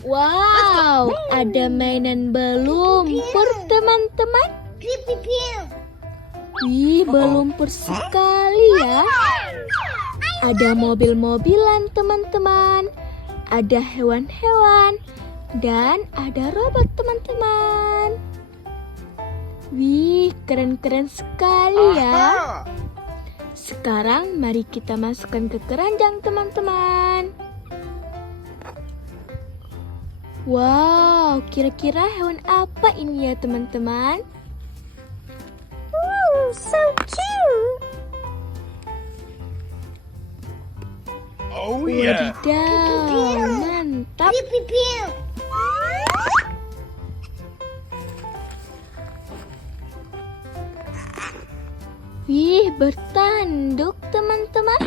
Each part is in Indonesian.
Wow, ada mainan berlumpur teman-teman. Wih, berlumpur sekali ya. Ada mobil-mobilan teman-teman. Ada hewan-hewan. Dan ada robot teman-teman. Wih, keren-keren sekali ya. Sekarang mari kita masukkan ke keranjang teman-teman. Wow, kira-kira hewan apa ini ya teman-teman? So cute. Oh yeah. Wadidaw, mantap. Wih, bertanduk teman-teman.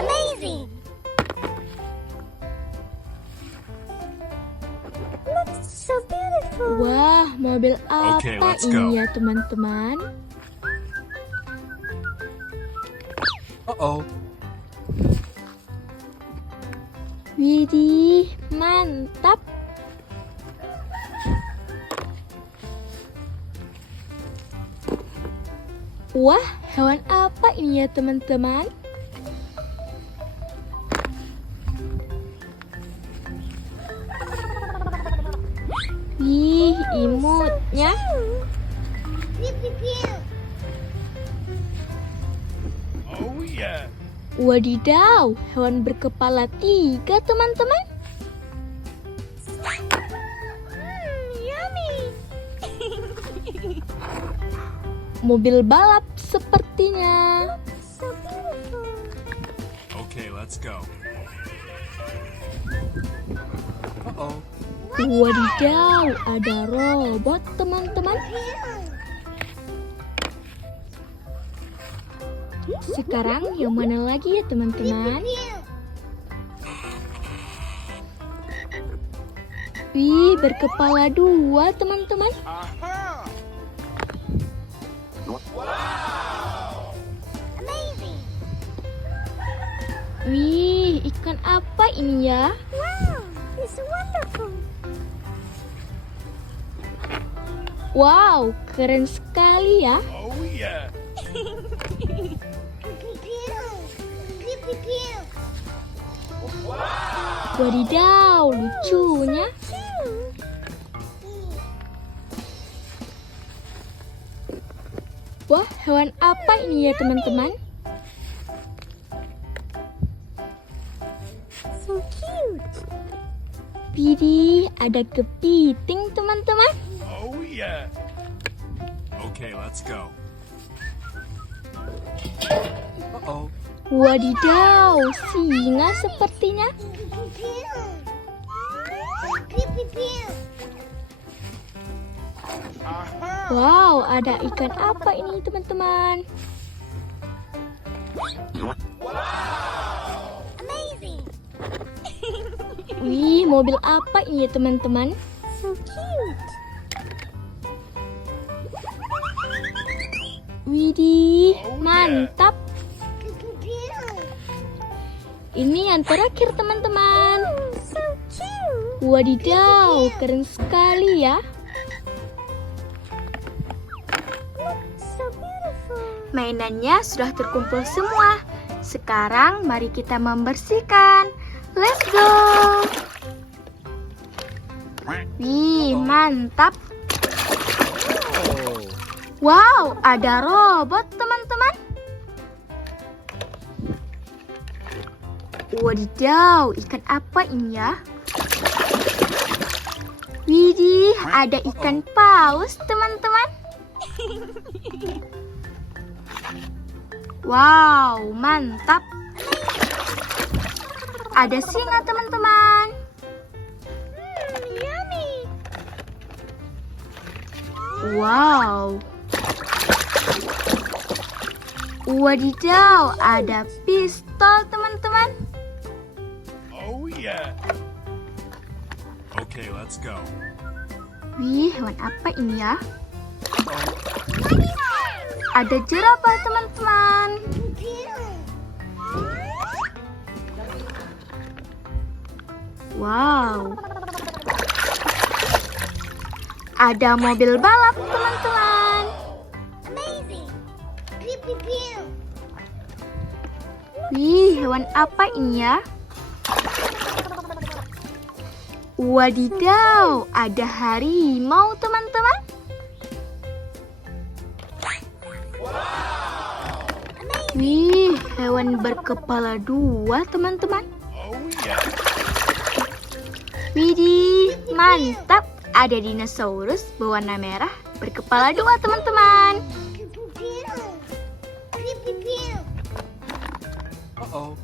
Amazing. Looks so beautiful. Wah, mobil Okay, apa let's go. ini ya teman-teman? Uh-oh. Widih, mantap. Wah, hewan apa ini ya teman-teman? Wih, imutnya. Oh yeah. Wadidaw, hewan berkepala 3 teman-teman. Yummy. Mobil balap sepertinya. So beautiful. Okay, let's go. Uh-oh. Wadidaw, ada robot teman-teman. Sekarang yang mana lagi ya teman-teman? Wih, berkepala 2 teman-teman. Amazing. Wih, ikan apa ini ya? Wow, it's wonderful. Wow, keren sekali ya. Oh yeah. Wadidaw, lucunya. Wah, hewan apa ini ya teman-teman? So cute. Widih, ada kepiting teman-teman. Oh yeah. Okay, let's go. Uh-oh. Wadidaw, singa sepertinya. Wow, ada ikan apa ini teman-teman? Amazing. Wih, mobil apa ini ya teman-teman? So cute. Widih, mantap. Ini yang terakhir teman-teman. So cute. Wadidaw, keren sekali ya. So beautiful. Mainannya sudah terkumpul semua. Sekarang mari kita membersihkan. Let's go. Wih, mantap. Wow, ada robot teman-teman. Wadidaw, ikan apa ini ya? Widih, ada ikan paus teman-teman. Wow, mantap. Ada singa teman-teman. Yummy. Wow. Wadidaw, ada pistol teman-teman. Oh yeah. Okay, let's go. Wih, hewan apa ini ya? Ada jerapah teman-teman. Wow. Ada mobil balap, teman-teman. Amazing. Pew pew pew. Wih, hewan apa ini ya? Wadidaw, ada harimau, teman-teman. Wih, hewan berkepala dua, teman-teman. Oh yeah. Widih, mantap. Ada dinosaurus berwarna merah berkepala dua, teman-teman. Pew pew pew. Pew pew pew. Uh-oh.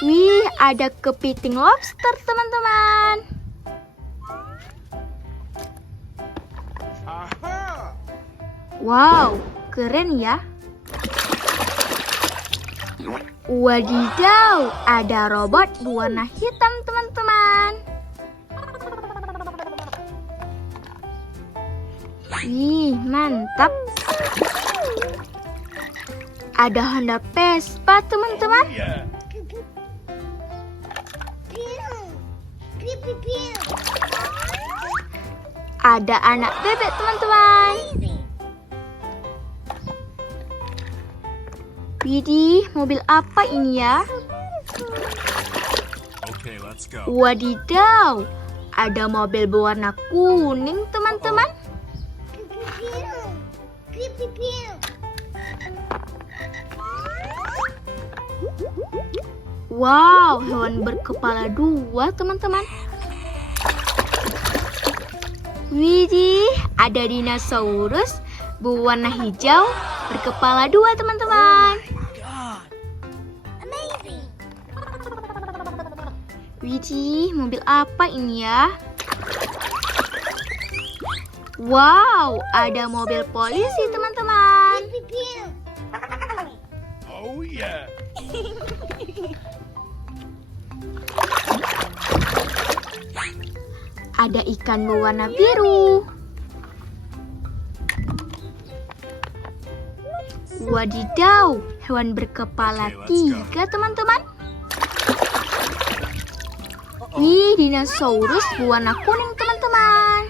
Wih, ada kepiting lobster, teman-teman. Aha! Wow, keren ya. Wadidaw, ada robot berwarna hitam, teman-teman. Wih, mantap. Ada Honda Vespa, teman-teman. Yeah. Pew pew. Pew. Pew pew pew. Ada anak bebek, teman-teman. Amazing. Widih, mobil apa ini ya? Okay, let's go. Wadidaw, ada mobil berwarna kuning, teman-teman. Pew pew pew. Pew pew pew. Wow, hewan berkepala dua, teman-teman. Widih, ada dinosaurus berwarna hijau berkepala dua, teman-teman. Amazing. Widih, mobil apa ini ya? Wow, ada mobil polisi, teman-teman. Pew pew. Oh yeah. Ada ikan berwarna biru. Wadidaw, hewan berkepala Okay, let's go. 3, teman-teman. Wih, dinosaurus berwarna kuning, teman-teman.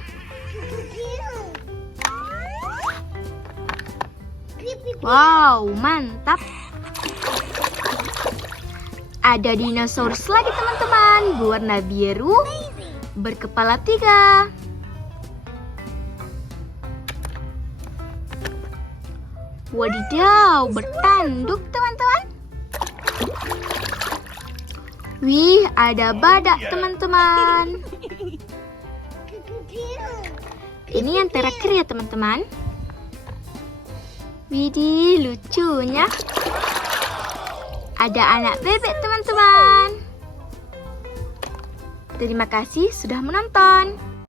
Wow, mantap. Ada dinosaurus lagi, teman-teman, berwarna biru, berkepala 3. Wadidaw, bertanduk, teman-teman. Wih, ada badak, teman-teman. Ini yang terakhir ya, teman-teman. Widih, lucunya. Ada anak bebek, teman-teman. Terima kasih sudah menonton.